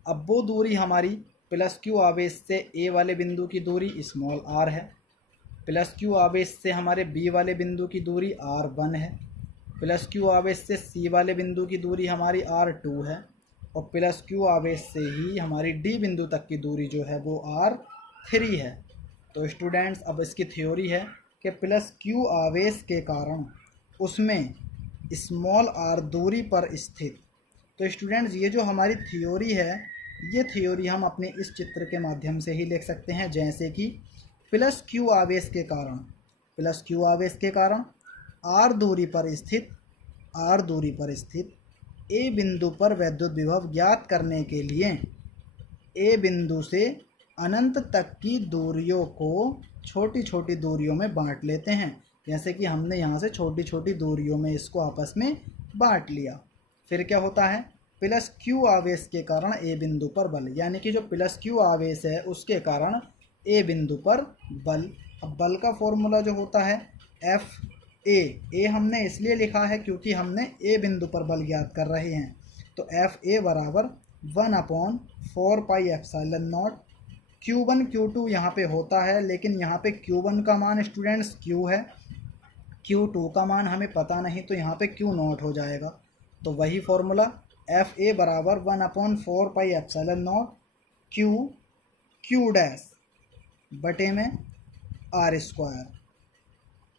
अब वो दूरी हमारी +Q आवेश से A वाले बिंदु की दूरी स्मॉल r है, +Q आवेश से हमारे B वाले बिंदु की दूरी r1 है, +Q आवेश से C वाले बिंदु की दूरी हमारी r2 है और प्लस क्यू आवेश से ही हमारी डी बिंदु तक की दूरी जो है वो r3 है। तो स्टूडेंट्स अब इसकी थ्योरी है कि प्लस क्यू आवेश के कारण उसमें स्मॉल r दूरी पर स्थित। तो स्टूडेंट्स ये जो हमारी थ्योरी है, ये थ्योरी हम अपने इस चित्र के माध्यम से ही लिख सकते हैं, जैसे कि प्लस क्यू आवेश के कारण, प्लस क्यू आवेश के कारण r दूरी पर स्थित ए बिंदु पर वैद्युत विभव ज्ञात करने के लिए ए बिंदु से अनंत तक की दूरियों को छोटी छोटी दूरियों में बांट लेते हैं। जैसे कि हमने यहाँ से छोटी छोटी दूरियों में इसको आपस में बांट लिया। फिर क्या होता है, प्लस क्यू आवेश के कारण ए बिंदु पर बल, यानी कि जो प्लस क्यू आवेश है उसके कारण ए बिंदु पर बल। अब बल का फॉर्मूला जो होता है एफ ए हमने इसलिए लिखा है क्योंकि हमने ए बिंदु पर बल ज्ञात कर रहे हैं। तो एफ ए बराबर 1/4 pi epsilon not. Q1 Q2 यहाँ पे होता है, लेकिन यहाँ पे Q1 का मान स्टूडेंट्स Q है, Q2 का मान हमें पता नहीं, तो यहाँ पे Q नॉट हो जाएगा। तो वही फॉर्मूला एफ ए बराबर 1/4 pi epsilon not Q dash बटे में आर स्क्वायर।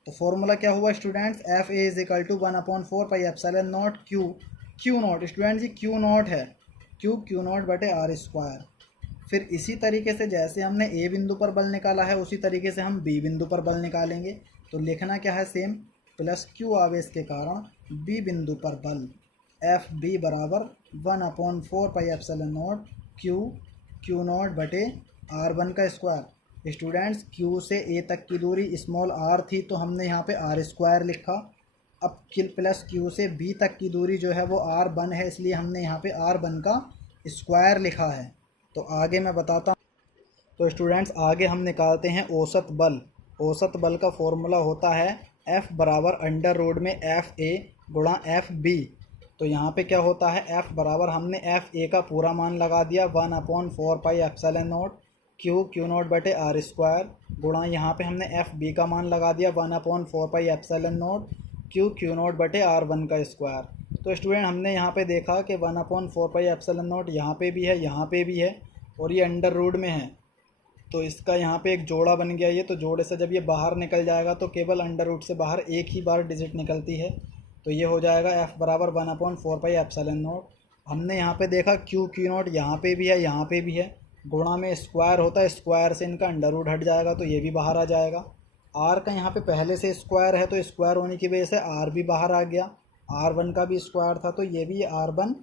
तो फॉर्मूला क्या हुआ students, F A is equal to 1/4 pi epsilon not Q not. Students ये Q नॉट है, Q नॉट बटे आर स्क्वायर। फिर इसी तरीके से जैसे हमने ए बिंदु पर बल निकाला है उसी तरीके से हम बी बिंदु पर बल निकालेंगे। तो लिखना क्या है सेम, प्लस क्यू आवेश के कारण बी बिंदु पर बल एफ बी बराबर 1/4 pi epsilon not Q not बटे r1 का स्क्वायर। स्टूडेंट्स क्यू से ए तक की दूरी स्मॉल r थी, तो हमने यहाँ पे आर स्क्वायर लिखा। अब प्लस क्यू से बी तक की दूरी जो है वो r1 है, इसलिए हमने यहाँ पे r1 का स्क्वायर लिखा है। तो आगे मैं बताता हूँ। तो स्टूडेंट्स आगे हम निकालते हैं औसत बल। औसत बल का फॉर्मूला होता है F बराबर अंडर रूट में एफ ए गुणा एफ बी। तो यहाँ पे क्या होता है, F बराबर हमने एफ ए का पूरा मान लगा दिया 1/4 pi epsilon not Q not बटे आर स्क्वायर, गुणा यहाँ पे हमने एफ बी का मान लगा दिया 1/4 pi epsilon not Q not बटे r1 का स्क्वायर। तो स्टूडेंट हमने यहाँ पे देखा कि 1/4 पाई एप्सिलॉन नॉट यहाँ पे भी है, यहाँ पे भी है, और ये अंडर रूट में है। तो इसका यहाँ पे एक जोड़ा बन गया ये। तो जोड़े से जब ये बाहर निकल जाएगा तो केवल अंडर रूट से बाहर एक ही बार डिजिट निकलती है। तो ये हो जाएगा F बराबर 1/4 पाई एप्सिलॉन नॉट। हमने यहाँ पे देखा क्यू नॉट यहाँ पे भी है, यहाँ पे भी है, गुणा में स्क्वायर होता है, स्क्वायर से इनका अंडर रूट हट जाएगा तो ये भी बाहर आ जाएगा। R का यहाँ पे पहले से स्क्वायर है, तो स्क्वायर होने की वजह से R भी बाहर आ गया। R1 का भी स्क्वायर था, तो ये भी R1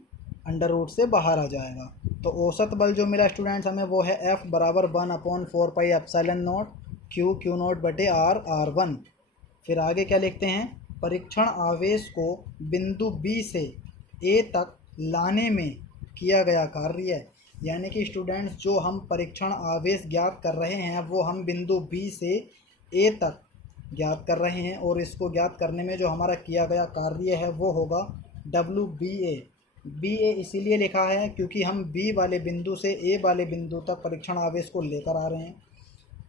अंडर रूट से बाहर आ जाएगा। तो औसत बल जो मिला स्टूडेंट्स हमें वो है F बराबर 1/4 pi epsilon not Q not बटे R1। फिर आगे क्या लिखते हैं, परीक्षण आवेश को बिंदु B से A तक लाने में किया गया कार्य है। यानी कि स्टूडेंट्स जो हम परीक्षण आवेश ज्ञात कर रहे हैं वो हम बिंदु B से A तक ज्ञात कर रहे हैं, और इसको ज्ञात करने में जो हमारा किया गया कार्य है वो होगा WBA। BA इसीलिए लिखा है क्योंकि हम B वाले बिंदु से A वाले बिंदु तक परीक्षण आवेश को लेकर आ रहे हैं।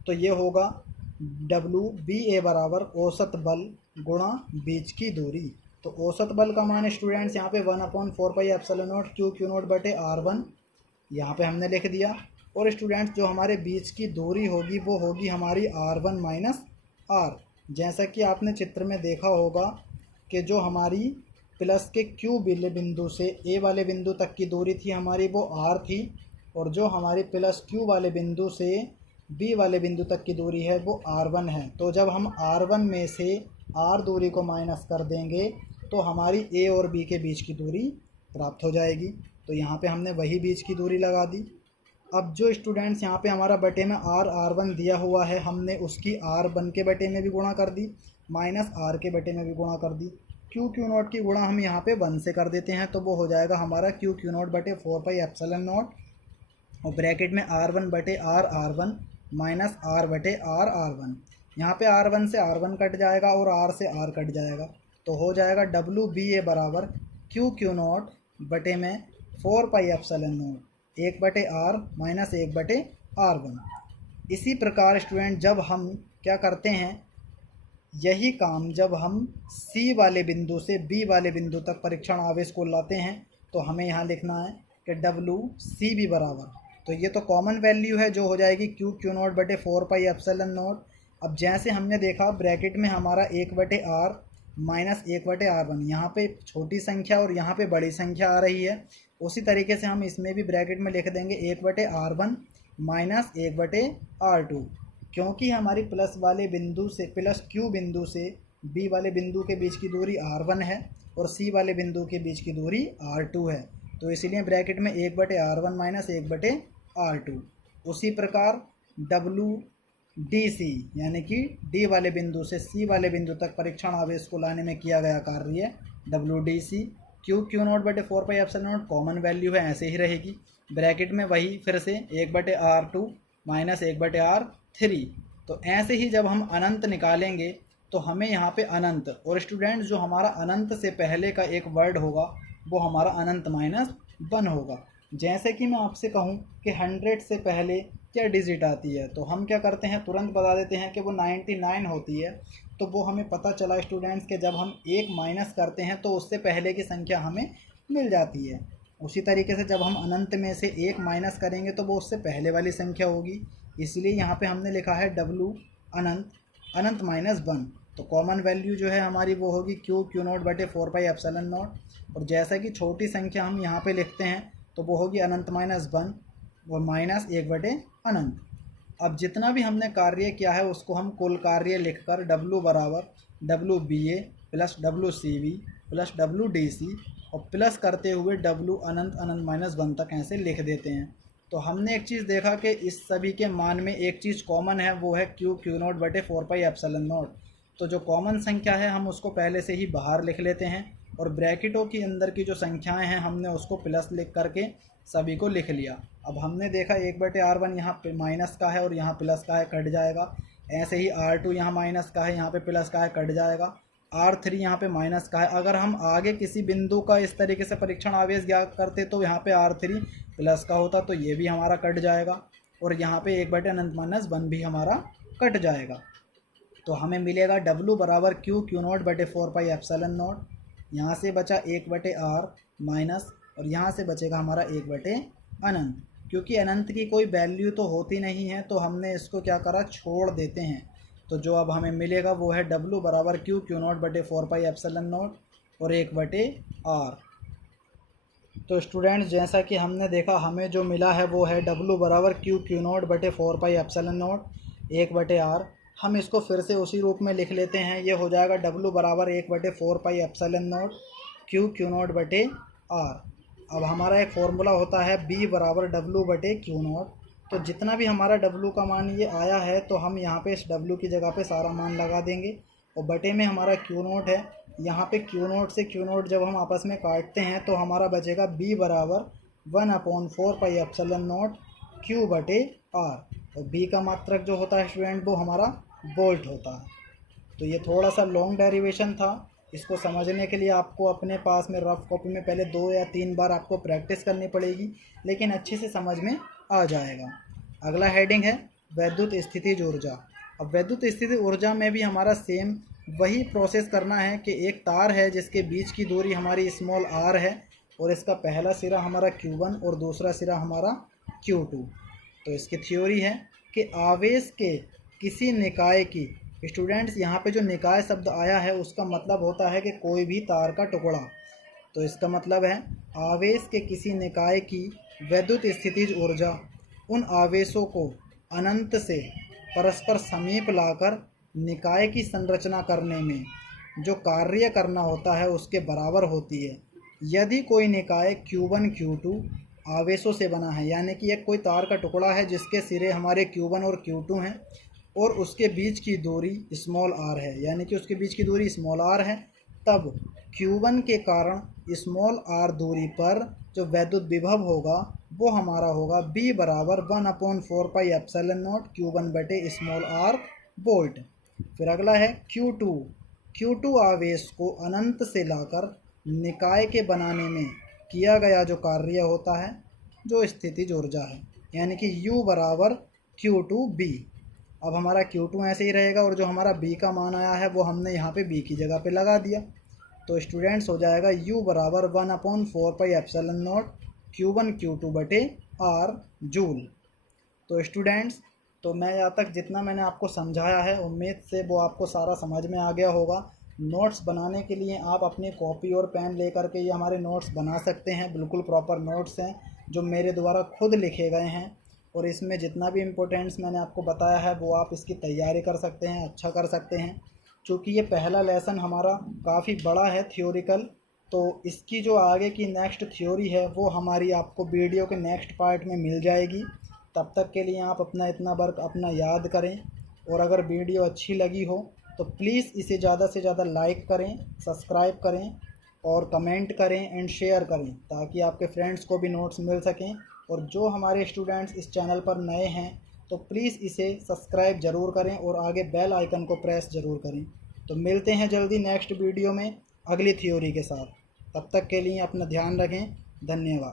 तो ये होगा WBA बराबर औसत बल गुणा बीच की दूरी। तो औसत बल का मान स्टूडेंट्स यहाँ पे 1/4 pi epsilon not Q not बटे R1 यहाँ पे हमने लिख दिया। और स्टूडेंट्स जो हमारे बीच की दूरी होगी वो होगी हमारी R1 माइनस R। जैसा कि आपने चित्र में देखा होगा कि जो हमारी प्लस के Q वाले बिंदु से A वाले बिंदु तक की दूरी थी हमारी वो R थी, और जो हमारी प्लस Q वाले बिंदु से B वाले बिंदु तक की दूरी है वो R1 है। तो जब हम R1 में से R दूरी को माइनस कर देंगे तो हमारी A और B के बीच की दूरी प्राप्त हो जाएगी। तो यहाँ पे हमने वही बीच की दूरी लगा दी। अब जो स्टूडेंट्स यहाँ पे हमारा बटे में R1 दिया हुआ है, हमने उसकी R1 के बटे में भी गुणा कर दी, माइनस R के बटे में भी गुणा कर दी। क्यू नॉट की गुणा हम यहाँ पे 1 से कर देते हैं, तो वो हो जाएगा हमारा क्यू नॉट बटे 4 पाई एप्सिलॉन नॉट, और ब्रैकेट में R1 बटे R1 माइनस R बटे R1। यहाँ पे R1 से R1 कट जाएगा और R से R कट जाएगा, तो हो जाएगा WBA बराबर क्यू नॉट बटे में 4 पाई एप्सिलॉन नॉट 1 बटे R माइनस 1 बटे R1। इसी प्रकार स्टूडेंट जब हम क्या करते हैं, यही काम जब हम C वाले बिंदु से B वाले बिंदु तक परीक्षण आवेश को लाते हैं, तो हमें यहाँ लिखना है कि डब्लू सी भी बराबर, तो ये तो कॉमन वैल्यू है जो हो जाएगी क्यू क्यू नॉट बटे 4πε0। अब जैसे हमने देखा ब्रैकेट में हमारा 1/r माइनस 1/r1, यहाँ पे छोटी संख्या और यहाँ पे बड़ी संख्या आ रही है, उसी तरीके से हम इसमें भी ब्रैकेट में लिख देंगे 1/r1 माइनस 1/r2, क्योंकि हमारी प्लस वाले बिंदु से प्लस क्यू बिंदु से बी वाले बिंदु के बीच की दूरी r1 है और सी वाले बिंदु के बीच की दूरी r2 है, तो इसलिए ब्रैकेट में 1/r1 माइनस 1/r2। उसी प्रकार डब्लू डी सी यानी कि डी वाले बिंदु से सी वाले बिंदु तक परीक्षण आवेश को लाने में किया गया कार्य W D C Q Q not बटे 4πε0 कॉमन वैल्यू है, ऐसे ही रहेगी। ब्रैकेट में वही फिर से 1/r2 माइनस 1/r3। तो ऐसे ही जब हम अनंत निकालेंगे तो हमें यहाँ पे अनंत, और स्टूडेंट जो हमारा अनंत से पहले का एक वर्ड होगा वो हमारा अनंत माइनस 1 होगा। जैसे कि मैं आपसे कहूँ कि 100 से पहले क्या डिजिट आती है, तो हम क्या करते हैं तुरंत बता देते हैं कि वो 99 होती है। तो वो हमें पता चला स्टूडेंट्स कि जब हम एक माइनस करते हैं तो उससे पहले की संख्या हमें मिल जाती है। उसी तरीके से जब हम अनंत में से एक माइनस करेंगे तो वो उससे पहले वाली संख्या होगी, इसलिए यहाँ पे हमने लिखा है डब्लू अनंत माइनस 1। तो कॉमन वैल्यू जो है हमारी वो होगी क्यू क्यू नॉट बटे 4πε0, और जैसा कि छोटी संख्या हम यहाँ पे लिखते हैं तो वो होगी अनंत माइनस 1 और माइनस 1/अनंत। अब जितना भी हमने कार्य किया है उसको हम कुल कार्य लिखकर डब्लू बराबर W B A plus W C B plus W D C और प्लस करते हुए डब्लू अनंत माइनस 1 तक ऐसे लिख देते हैं। तो हमने एक चीज़ देखा कि इस सभी के मान में एक चीज़ कॉमन है, वो है क्यू क्यू नॉट बटे 4πε0। तो जो कॉमन संख्या है हम उसको पहले से ही बाहर लिख लेते हैं, और ब्रैकेटों के अंदर की जो संख्याएं हैं हमने उसको प्लस लिख करके सभी को लिख लिया। अब हमने देखा 1/r1 यहाँ पे माइनस का है और यहाँ प्लस का है, कट जाएगा। ऐसे ही r2 यहाँ माइनस का है, यहाँ पे प्लस का है, कट जाएगा। r3 यहाँ पे माइनस का है। अगर हम आगे किसी बिंदु का इस तरीके से परीक्षण आवेश ज्ञात करते तो यहाँ पे r3 प्लस का होता, तो ये भी हमारा कट जाएगा, और यहाँ पे 1/अनंत माइनस 1 भी हमारा कट जाएगा। तो हमें मिलेगा डब्लू बराबर क्यू क्यू नॉट बटे 4πε0। यहाँ से बचा 1/r माइनस, और यहाँ से बचेगा हमारा 1/अनंत। क्योंकि अनंत की कोई वैल्यू तो होती नहीं है तो हमने इसको क्या करा, छोड़ देते हैं। तो जो अब हमें मिलेगा वो है डब्लू बराबर क्यू क्यू नॉट बटे 4πε0 और 1/r। तो स्टूडेंट्स जैसा कि हमने देखा हमें जो मिला है वो है डब्लू बराबर क्यू क्यू नॉट बटे 4πε0 1/r। हम इसको फिर से उसी रूप में लिख लेते हैं, ये हो जाएगा डब्लू बराबर 1/4πε0 क्यू क्यू नॉट बटे r। अब हमारा एक फॉर्मूला होता है b बराबर डब्लू बटे क्यू नॉट। तो जितना भी हमारा डब्लू का मान ये आया है तो हम यहाँ पे इस डब्लू की जगह पे सारा मान लगा देंगे, और बटे में हमारा क्यू नॉट है। यहाँ पे क्यू नॉट से क्यू नॉट जब हम आपस में काटते हैं तो हमारा बचेगा b बराबर 1/4πε0 क्यू बटे r, और b का मात्रक जो होता है स्टूडेंट वो हमारा वोल्ट होता है। तो ये थोड़ा सा लॉन्ग डेरिवेशन था, इसको समझने के लिए आपको अपने पास में रफ कॉपी में पहले 2 या 3 बार आपको प्रैक्टिस करनी पड़ेगी, लेकिन अच्छे से समझ में आ जाएगा। अगला हेडिंग है वैद्युत स्थितिज ऊर्जा। अब वैद्युत स्थिति ऊर्जा में भी हमारा सेम वही प्रोसेस करना है कि एक तार है जिसके बीच की दूरी हमारी स्मॉल r है, और इसका पहला सिरा हमारा q1 और दूसरा सिरा हमारा q2। तो इसकी थ्योरी है कि आवेश के किसी निकाय की, स्टूडेंट्स यहाँ पे जो निकाय शब्द आया है उसका मतलब होता है कि कोई भी तार का टुकड़ा। तो इसका मतलब है आवेश के किसी निकाय की वैद्युत स्थितिज ऊर्जा उन आवेशों को अनंत से परस्पर समीप लाकर निकाय की संरचना करने में जो कार्य करना होता है उसके बराबर होती है। यदि कोई निकाय Q1 Q2 आवेशों से बना है, यानी कि एक कोई तार का टुकड़ा है जिसके सिरे हमारे Q1 और Q2 हैं और उसके बीच की दूरी स्मॉल r है, यानी कि उसके बीच की दूरी स्मॉल r है, तब Q1 के कारण स्मॉल r दूरी पर जो वैद्युत विभव होगा वो हमारा होगा b बराबर 1/4πε0 Q1 बटे स्मॉल r वोल्ट। फिर अगला है Q2 आवेश को अनंत से लाकर निकाय के बनाने में किया गया जो कार्य होता है जो स्थितिज ऊर्जा है, यानी कि U बराबर Q2B। अब हमारा Q2 ऐसे ही रहेगा और जो हमारा B का मान आया है वो हमने यहाँ पे B की जगह पे लगा दिया। तो स्टूडेंट्स हो जाएगा U बराबर 1/4πε0 Q1 Q2 बटे R जूल। तो स्टूडेंट्स, तो मैं यहाँ तक जितना मैंने आपको समझाया है उम्मीद से वो आपको सारा समझ में आ गया होगा। नोट्स बनाने के लिए आप अपनी कॉपी और पेन लेकर के ये हमारे नोट्स बना सकते हैं। बिल्कुल प्रॉपर नोट्स हैं जो मेरे द्वारा खुद लिखे गए हैं, और इसमें जितना भी इम्पोर्टेंट्स मैंने आपको बताया है वो आप इसकी तैयारी कर सकते हैं, अच्छा कर सकते हैं। चूँकि ये पहला लेसन हमारा काफ़ी बड़ा है थ्योरिकल, तो इसकी जो आगे की नेक्स्ट थ्योरी है वो हमारी आपको वीडियो के नेक्स्ट पार्ट में मिल जाएगी। तब तक के लिए आप अपना इतना वर्क अपना याद करें, और अगर वीडियो अच्छी लगी हो तो प्लीज़ इसे ज़्यादा से ज़्यादा लाइक करें, सब्सक्राइब करें और कमेंट करें एंड शेयर करें, ताकि आपके फ्रेंड्स को भी नोट्स मिल सकें। और जो हमारे स्टूडेंट्स इस चैनल पर नए हैं तो प्लीज़ इसे सब्सक्राइब ज़रूर करें और आगे बेल आइकन को प्रेस ज़रूर करें। तो मिलते हैं जल्दी नेक्स्ट वीडियो में अगली थ्योरी के साथ। तब तक के लिए अपना ध्यान रखें। धन्यवाद।